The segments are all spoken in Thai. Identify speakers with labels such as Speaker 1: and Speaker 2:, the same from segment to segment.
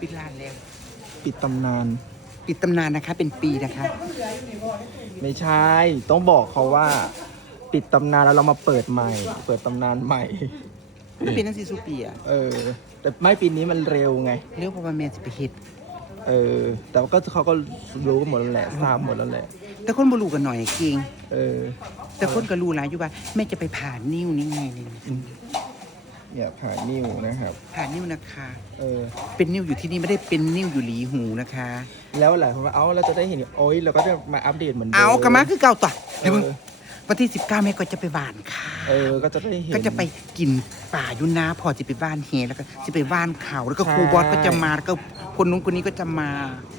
Speaker 1: ปิดร้านแล้ว
Speaker 2: ปิดตำนาน
Speaker 1: ปิดตำนานนะคะ เป็นปีนะคะ
Speaker 2: ไม่ใช่ ต้องบอกเขาว่า ปิดตำนานแล้วเรามาเปิดใหม่ เปิดตำนานใหม่
Speaker 1: มันเป็นนังซีซูปีอะ
Speaker 2: เออ แต่ไม่ปีนี้มันเร็วไง
Speaker 1: เรียกว่าแม่สิไปเฮ็ด
Speaker 2: เออ แต่ว่าก็เขาก็รู้กันหมดแล้วแหละทราบหมดแล้วแหละ
Speaker 1: แต่คนบ่รู้กันหน่อยเก่ง
Speaker 2: เออ
Speaker 1: แต่คนก็รู้หลายอยู่ว่าแม่จะไปผ่านนิ้วนี่ไงนี่
Speaker 2: เนี่ยผ่านนิ้วนะครับ
Speaker 1: ผ่านนิ้วนะคะ
Speaker 2: เออ
Speaker 1: เป็นนิ้วอยู่ที่นี่ไม่ได้เป็นนิ้วอยู่หลีหูนะคะ
Speaker 2: แล้วหลายคนว่าเอ้าเราจะได้เห็นโอ๊ยเราก็จะมาอัปเดตเหมือนเดิม
Speaker 1: เอากระมาคือเก่าต่อ
Speaker 2: เอ
Speaker 1: เดี๋ยวมึง
Speaker 2: อ
Speaker 1: วันที่ 19แม่ก็จะไปบ้านค่ะ
Speaker 2: เออ ก็จะได้เห็น
Speaker 1: ก็จะไปกินป่ายุนาพอจะไปบ้านเฮแล้วก็จะไปบ้านเขาแล้วก็
Speaker 2: ใช่
Speaker 1: ครูบอสก็จะมาแล้วก็ คนนู้นคนนี้ก็จะมา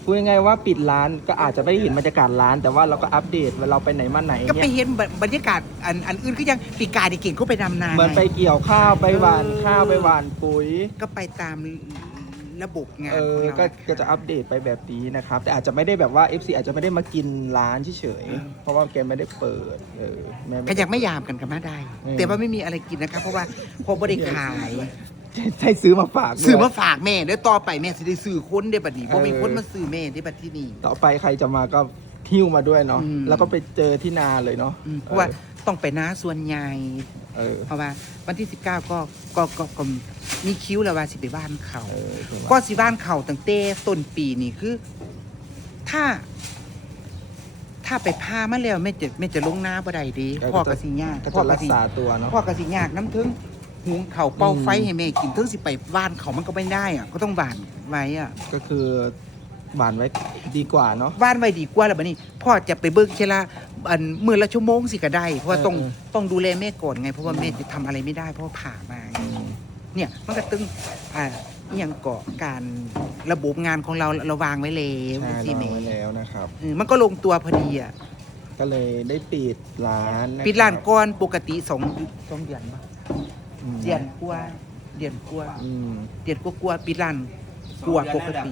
Speaker 2: พูดง่ายๆว่าปิดร้านก็อาจจะไม่ได้เห็นบรรยากาศร้าน แต่ว่าเราก็อัปเดตว่าเราไปไหนมาไหน
Speaker 1: ก็ไป
Speaker 2: เนี่ย
Speaker 1: เห็นบรรยากาศอันอันอื่นก็ยังปีกายเด็กเก่งเขาไปดำนา
Speaker 2: เหมือนไป
Speaker 1: ไง
Speaker 2: เกี่ยวข้าวไปหวาน
Speaker 1: เออ
Speaker 2: ข้าวไปหวานปุ๋ย
Speaker 1: ก็ไปตามระบบงาน
Speaker 2: เอ
Speaker 1: ของ
Speaker 2: อ
Speaker 1: เรา
Speaker 2: ก็
Speaker 1: น
Speaker 2: ก็จะอัปเดตไปแบบนี้นะครับ แต่อาจจะไม่ได้แบบว่า FC อาจจะไม่ได้มากินร้านเฉยๆเพราะว่าแกไม่ได้เปิด เออแม่
Speaker 1: ใครอยากไม่ยามกันก็มาได้
Speaker 2: เออ
Speaker 1: แต่ว่าไม่มีอะไรกินนะคะเพราะว่าพอบริขาย
Speaker 2: ใช่ซื้อมาฝากด้วย
Speaker 1: ซื้อมาฝากแม่เดี๋ยวต่อไปแม่สิได้ซื้อคนได้บัดนี้เพราะ
Speaker 2: เออ
Speaker 1: มีคนมาซื้อแม่ได้บัดที่นี่
Speaker 2: ต่อไปใครจะมาก็หิ้วมาด้วยเนาะ
Speaker 1: อืม
Speaker 2: แล้วก็ไปเจอที่นาเลยเนาะ
Speaker 1: อืมเพราะว่าต้องไปน้าส่วนใหญ่
Speaker 2: เออ
Speaker 1: เพราะว่าวันที่ 19 ก็ก็ก็ก็มีคิวแล้วว่าสิไปบ้านเขา
Speaker 2: เออถูกไหม
Speaker 1: ก็สิบ้านเขาตั้งแต่ต้นปีนี่คือ ถ้า ถ้าไปพามาแล้วไม่จะไม่จะลงหน้าบ่ได้เดีพ่อกะสิยาก
Speaker 2: ก็
Speaker 1: พ่อ
Speaker 2: จะ
Speaker 1: กะ
Speaker 2: รัก
Speaker 1: สิ
Speaker 2: ษาตัวเนาะ
Speaker 1: พ่อกะสิยากน้ำถึง หุงเขาวเป่า
Speaker 2: อืม
Speaker 1: ไฟให้แม่กินถึงสิไปบ้านเขามันก็ไม่ได้อะก็ต้องบ้านไว้อะ
Speaker 2: ก็คือหวานไว้ดีกว่าเนาะ
Speaker 1: บ้านไว้ดีกว่าแล้วบัดนี้พ่อจะไปเบิกเชลาอันมื้อละชั่วโมงสิก็ได้ เพราะว่าต้อง
Speaker 2: เออ
Speaker 1: ต้องดูแลแม่ก่อนไง เพราะว่าแม่จะทำอะไรไม่ได้เพราะว่าผ่ามาไงเนี่ยมันก็ตึงอ่าอหยังเกาะการระบบงานของเราเราวางไว้แล้ว
Speaker 2: ใช่
Speaker 1: สิ
Speaker 2: เรา
Speaker 1: เม
Speaker 2: ไว้แล้วนะครับ
Speaker 1: เออมันก็ลงตัวพอดีอะ
Speaker 2: ก็เลยได้ปิดร้านนะครับ
Speaker 1: ปิดร้านก้อนปกติสองสองเดือนปะ
Speaker 2: อืม
Speaker 1: เดือนกว่าเดือนกว่า
Speaker 2: อืม
Speaker 1: เดือนกว่ากว่าปิดร้านกว่าปกติ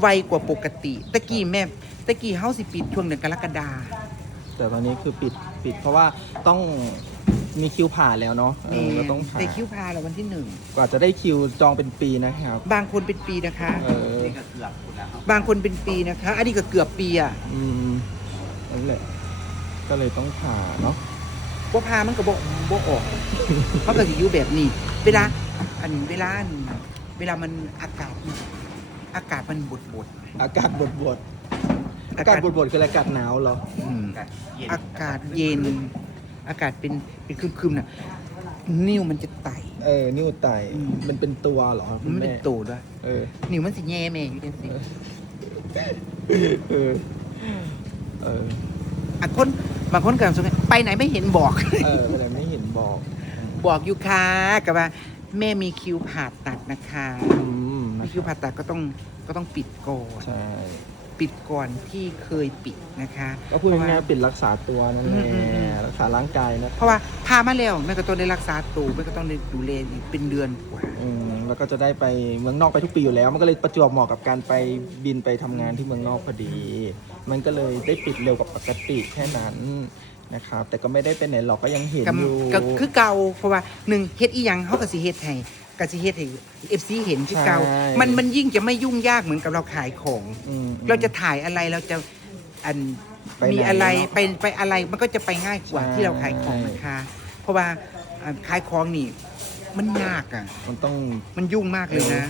Speaker 1: ไวกว่าปกติ ตะกี้แม่ตะกี้เฮาสิปิดช่วงเดือนกรกฎา
Speaker 2: แต่ตอนนี้คือปิดปิด เพราะว่าต้องมีคิวผ่าแล้วเนาะเออเราต้องผ่า
Speaker 1: แต่คิวพาแล้ววันที่หนึ่ง
Speaker 2: กว่าจะได้คิวจองเป็นปีนะครับ
Speaker 1: บางคนเป็นปีนะคะ
Speaker 2: เออ
Speaker 1: บางคนเป็นปีนะคะ อันนี้ก็เกือบปีอะ
Speaker 2: อืมนั่นแหละก็เลยต้องผ่าเนาะ
Speaker 1: บ่พามันก็บ่บ่ออกมันก็สิอยู่แบบนี้ เวลา อันเวลาอันเวลามันอากาศมันอากาศมันบดบด
Speaker 2: อากาศบดบดๆอากาศบดบดๆคืออากาศหนาวเหรอ
Speaker 1: อืมอากาศเย็น อากาศเป็นเป็นครึมๆน่ะนิ้วมันจะไต่
Speaker 2: เออ นิ้วไต
Speaker 1: อืม
Speaker 2: มันเป็นตัวเหรอคุ
Speaker 1: มัน
Speaker 2: ณ
Speaker 1: ไม่
Speaker 2: แม่
Speaker 1: เป็นโตด้วย
Speaker 2: เออ
Speaker 1: นิ้วมันสิแย่แม่อยู่จังซี่
Speaker 2: เออ เออ
Speaker 1: อะคน บางคนก็สงสัยไปไหนไม่เห็นบอก
Speaker 2: เออแต่ไม่เห็นบอก
Speaker 1: บอกอยู่ค่ะกับว่า แม่มีคิวผ่าตัดนะคะ
Speaker 2: อืม
Speaker 1: มี
Speaker 2: นะ
Speaker 1: คิวผ่าตัดก็ต้องก็ต้องปิดก่อน
Speaker 2: ใช่
Speaker 1: ปิดก่อนที่เคยปิดนะคะ
Speaker 2: ก็พูด
Speaker 1: เพราะว่า
Speaker 2: ง่ายๆปิดรักษาตัวนั่นแห
Speaker 1: อื
Speaker 2: ละ
Speaker 1: มอืมอืม
Speaker 2: รักษาร่างกายนะ
Speaker 1: เพราะว่าพามาแล้วแม่ก็ต้องได้รักษาตัวแม่ก็ต้องได้ดูแลอีกเป็นเดือนกว่า
Speaker 2: อืมแล้วก็จะได้ไปเมืองนอกไปทุกปีอยู่แล้ว มันก็เลยประจวบเหมาะกับการไปบินไปทำงานที่เมืองนอกพอดี มันก็เลยได้ปิดเร็วกว่าปกติแค่นั้นนะครับแต่ก็ไม่ได้ไปไหนหรอกก็ยังเห็น
Speaker 1: ก็
Speaker 2: อยู่
Speaker 1: ก็คือเก่าเพราะว่าหนึ่งเฮ็ดอีหยังเขาก็สิเฮ็ดให้ ก็สิเฮ็ดให้เอฟซีเห็นคือเก่า
Speaker 2: ใช่
Speaker 1: มันมันยิ่งจะไม่ยุ่งยากเหมือนกับเราขายของ
Speaker 2: อืม
Speaker 1: เราจะถ่ายอะไรเราจะอัน
Speaker 2: ไปไหน
Speaker 1: มีอะไร
Speaker 2: เนอะ
Speaker 1: ไปไปอะไรมันก็จะไปง่ายกว่า
Speaker 2: ใช่
Speaker 1: ที่เราขายของนะคะ เพราะว่าอ่าขายของนี่มันยากอะ
Speaker 2: มันต้อง
Speaker 1: มันยุ่งมากเลยนะ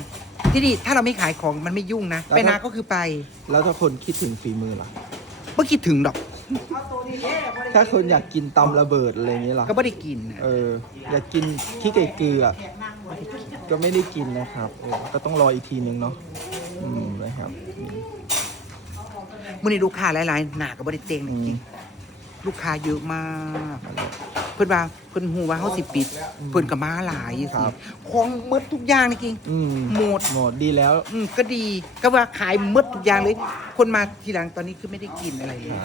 Speaker 1: ที่นี่ถ้าเราไม่ขายของมันไม่ยุ่งนะ
Speaker 2: แล้ว
Speaker 1: ไป
Speaker 2: ถ้า
Speaker 1: นาก็คือไป
Speaker 2: แล้วถ้าคนคิดถึงฝีมือล่ะ
Speaker 1: ไม่คิดถึงดอก
Speaker 2: ถ้าคนอยากกินตำระเบิดอะไรอย่างเงี้ยล่ะ
Speaker 1: ก็ไม่ได้กินน่ะ
Speaker 2: เออ อยากกินขี้ไก่เกลือ ก็ไม่ได้กินนะครับเออก็ต้องรออีกทีนึงเนาะอืมนะครับอืม
Speaker 1: มื่อนี้ลูกค้าหลายๆ หนาก็บริเตงจ
Speaker 2: อื
Speaker 1: ริง
Speaker 2: ม
Speaker 1: ๆลูกค้าเยอะมาก เพื่อนว่าเพื่อนหูว่าเขาสิปิด เพื่อนกับมาหลายสิของหมดทุกอย่างนี่จริง
Speaker 2: อืม
Speaker 1: หมด
Speaker 2: หมดดีแล้ว
Speaker 1: อืมก็ดีก็ว่าขายหมดทุกอย่างเลย คนมาทีหลังตอนนี้คือไม่ได้กินอะไรเลย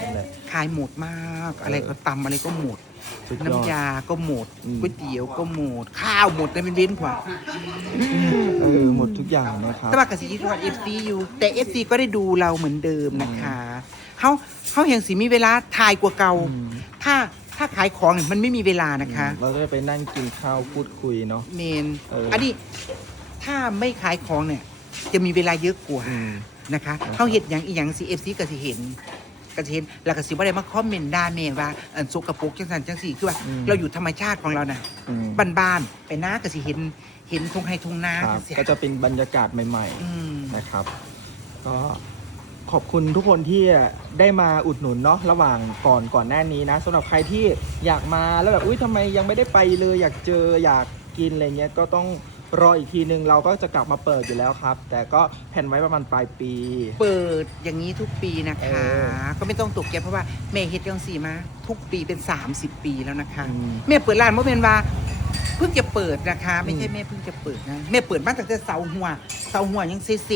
Speaker 2: นั่นแหละ
Speaker 1: ขายหมดมาก อะไรก็ตำอะไรก็หมด
Speaker 2: สุดยอด
Speaker 1: น้ำยาก็หมด
Speaker 2: อืม
Speaker 1: ก๋วยเตี๋ยวก็หมด ข้าวหมดแต่เป็นเว้นกว่า
Speaker 2: เออหมดทุกอย่างนะครับ
Speaker 1: แต่ว่ากสิทวันเอฟซีอยู่ แต่เอฟซีก็ได้ดูเราเหมือนเดิมนะคะเขาเขาอย่างสิมีเวลาถ่ายกว่าเก่า
Speaker 2: อืม
Speaker 1: ถ้าถ้าขายของเนี่ยมันไม่มีเวลานะคะ
Speaker 2: เราก็ไปนั่งกินข้าวพูดคุยเนาะ
Speaker 1: เมน
Speaker 2: เอออั
Speaker 1: อั นนี้ถ้าไม่ขายของเนี่ย จะมีเวลาเยอะกว่า
Speaker 2: อืม
Speaker 1: นะคะ
Speaker 2: ครับ
Speaker 1: เขาเห็นอย่างอีหยังซีเอฟซีก็สิเห็น ก็สิเห็นแล้วก็สิบ่ได้มาคอมเมนต์ด่าแม่ว่าอันสกปรกจังสันจังสี่คือว่า
Speaker 2: อืม
Speaker 1: เราอยู่ธรรมชาติของเราน่ะ
Speaker 2: อืม
Speaker 1: บ้านๆไปนาก็สิเห็นเห็นทงไฮทงนา
Speaker 2: ครับ
Speaker 1: จังซี่
Speaker 2: ก็จะเป็นบรรยากาศใหม่ ๆ
Speaker 1: อืม
Speaker 2: นะครับก็ขอบคุณทุกคนที่ได้มาอุดหนุนเนาะระหว่างก่อนก่อนหน้านี้นะสำหรับใครที่อยากมาแล้วแบบอุ้ยทำไมยังไม่ได้ไปเลย อยากเจออยากกินอะไรเงี้ยก็ต้อง รออีกทีนึงเราก็จะกลับมาเปิดอยู่แล้วครับ แต่ก็แผนไว้ประมาณปลายปี
Speaker 1: เปิดอย่างนี้ทุกปีนะคะ
Speaker 2: เออ
Speaker 1: ก็ไม่ต้องตกใจเพราะว่าแม่เฮ็ดยังสี่มา ทุกปีเป็น 30 ปีแล้วนะคะ
Speaker 2: อืม
Speaker 1: แม่เปิดร้านเมื่อเป็นว่าเพิ่งจะเปิดนะคะ ไม่ใช่
Speaker 2: อืม
Speaker 1: แม่เพิ่งจะเปิดนะแม่เปิดมาตั้งแต่เสาหัวเสาหัวยังเซเซ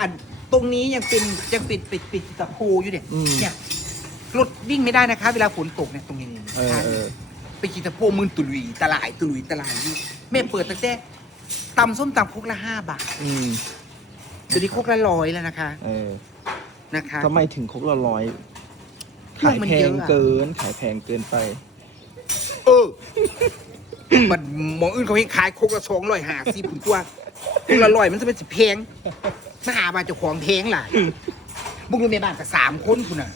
Speaker 1: อันตรงนี้ยังเป็นยังเป็นปิดปิดตะโพอยู่เนี่ย
Speaker 2: อืม
Speaker 1: เนี่ยรถวิ่งไม่ได้นะคะ เวลาฝนตกเนี่ยตรงนี้
Speaker 2: เออเออ
Speaker 1: ไปกินตะโพมืนตุลุยตลายตุลุยตลายอยู่แม่เปิดตั้งแต่ ตำส้มตำครกละห้าบาท
Speaker 2: อืม
Speaker 1: เดี๋ยวนี้ครกละร้อยแล้วนะคะ
Speaker 2: เออ
Speaker 1: นะคะ
Speaker 2: ทำไมถึงครกละร้อย
Speaker 1: เครื่อ
Speaker 2: ขางย
Speaker 1: มัน
Speaker 2: แพ
Speaker 1: เย
Speaker 2: ง
Speaker 1: อะอะ
Speaker 2: เกิน ขายแพงเกินไป
Speaker 1: เออ มันหมองอื่นเขาให้ขายครกละสองร้อยห้าสิบผมกว่าครกละร้อยมันจะเป็นสิแพงมาหาบาทเจ้าของแพงหลายบุกลงในบ้านกับสามคนคุณน่ะ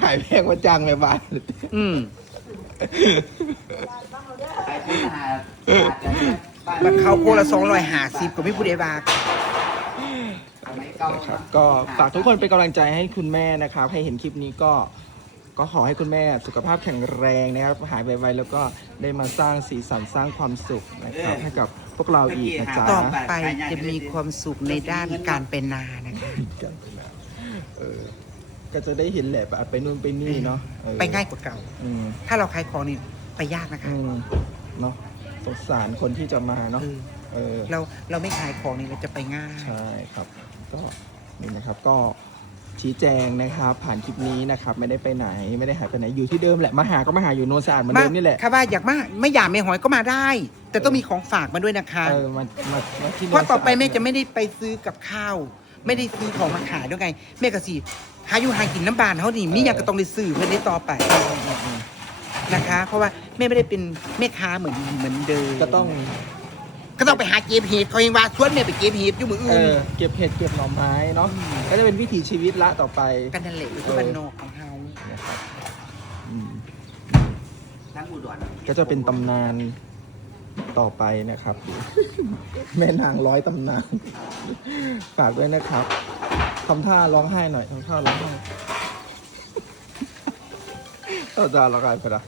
Speaker 2: ขายแพงกว่าจังเลยบ้าน
Speaker 1: อืม มันเขาโคละสองร้อยห้าสิบก็ไม่พูดได้บา
Speaker 2: นะครับก็ฝากทุกคนเป็นกำลังใจให้คุณแม่นะครับให้เห็นคลิปนี้ก็ก็ขอให้คุณแม่สุขภาพแข็งแรงนะครับหายไวๆแล้วก็ได้มาสร้างสีสันสร้างความสุขนะครับให้กับพวกเราอีกนะจ๊ะ
Speaker 1: ต่อไปจะมีความสุขในด้านการเป็นนานะคะ
Speaker 2: กันไปแล้วเออก็จะได้เห็นแหละไปนู่นไปนี่เนาะเออ
Speaker 1: ไปง่ายกว่าเก่า
Speaker 2: อืม
Speaker 1: ถ้าเราขายของนี่ไปยากนะคะ
Speaker 2: อืม เนาะสงสารคนที่จะมาเนาะ
Speaker 1: เออ
Speaker 2: เออ
Speaker 1: เราเราไม่ขายของนี่เราจะไปง่าย
Speaker 2: ใช่ครับ ก็นี่นะครับก็ชี้แจงนะครับ ผ่านคลิปนี้นะครับ ไม่ได้ไปไหนไม่ได้หายไปไหนอยู่ที่เดิมแหละมาหาก็มาหาอยู่โนนสะอาดเหมือนเดิมนี่แหละ
Speaker 1: ค่ะว่าอยากมาไม่อยากไม่หอยก็มาได้ แต่ต้องมีของฝากมาด้วยนะคะ
Speaker 2: เออมามามาที่โนน
Speaker 1: เพราะต่อไป
Speaker 2: สด
Speaker 1: แม่จะไม่ได้ไปซื้อกับข้าว ไม่ได้ซื้อของมาขายด้วยไงแม่ก็สิหาอยู่หากินน้ำบานเขานี่มีอย่างก็ต้องได้ซื้อเพื่อนได้ต่อไป
Speaker 2: อืมอืมอืม
Speaker 1: นะคะ เพราะว่าแม่ไม่ได้เป็นแม่ค้าเหมือนเหมือนเดิม
Speaker 2: ก็ต้อง
Speaker 1: ก็ต้องไปหาเก็บเห็ดเขาเองว่าชวนแม่ไปเก็บเห็ดอยู่มือ
Speaker 2: เอ
Speaker 1: อื่น
Speaker 2: อเก็บเห็ดเก็บหน่อไม้เนาะก็จะเป็นวิถีชีวิตละต่อไป
Speaker 1: กันนั่นแหละคือบ้านนอกของเฮา
Speaker 2: นะครับอืม
Speaker 3: ทั้งอุดร
Speaker 2: ก็จะเป็นตำนานต่อไปนะครับ แม่นางร้อยตำนาน ฝากด้วยนะครับทำท่าร้องไห้หน่อยทำท่าร้องไห้ เอาจาร้องไห้ไปละ